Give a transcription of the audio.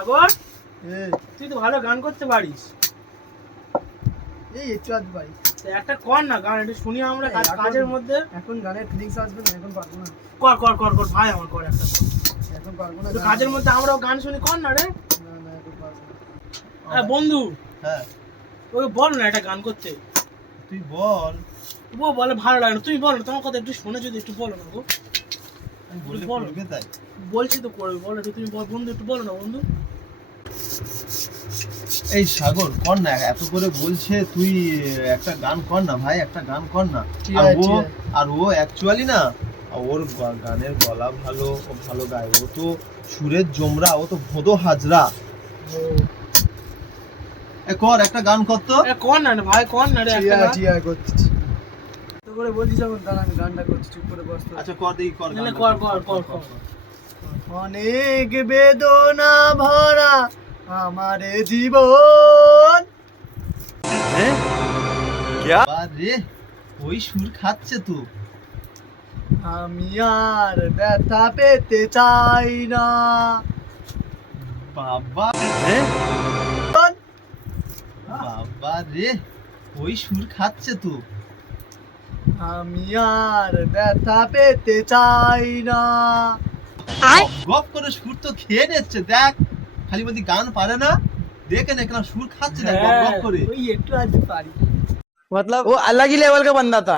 সাগর, তুই তো ভালো গান করতে পারিস। এই একটু আধ পারি। একটা কর না গান, একটু শুনি আমরা কাজের মধ্যে। এখন গানের ফিলিংস আসবে না, এখন পারবো না। কর কর কর কর ভাই, আমার কর একটা কর। এখন পারবো না। কাজের মধ্যে আমরাও গান শুনি, কর না রে। না না, এখন পারবো না। বন্ধু, হ্যাঁ ওকে বল না একটা গান করতে। তুই বল। ও বলে ভালো লাগে না, তুই বল না, তোমার কথা একটু শুনে যদি একটু বলো না গো। আমি বললে বল। করবে তাই। বলছি তো করবে, বলো একটু, তুমি বল বন্ধু, একটু বলো না বন্ধু। এই সাগর কর না, এত করে বলছে তুই একটা গান কর না ভাই, একটা গান কর না। ঠিক আর আছে, ও ঠিক আছে। আর ও অ্যাকচুয়ালি না, ওর গানের গলা ভালো, ও ভালো গায়, ও তো সুরের জমরা, ও তো ভোঁদো হাজরা। কর একটা গান কর তো। কর না রে ভাই, কর না রে একটা গান। ঠিক আছে, করছি। তো করে বলছিস যখন, তাহলে আমি গানটা করছি, চুপ করে বস তো। আচ্ছা কর দেখি, কর তাহলে গানটা কর কর কর কর। অনেক বেদনা ভরা আমার জীবন। রে ওই সুর খাচ্ছে তো। আমি আর ব্যথা পেতে চাই না। বাবা বাবা রে, ওই সুর খাচ্ছে তো। আমি আর ব্যথা পেতে চাই না। গপ করে সুর তো খেয়ে নিচ্ছে, দেখ খালি বলছি গান পারে না, দেখে না কেন সুর খাচ্ছে, দেখ গপ গপ করে। ওই একটু আজ পারি। मतलब वो अलग ही लेवल का बंदा था।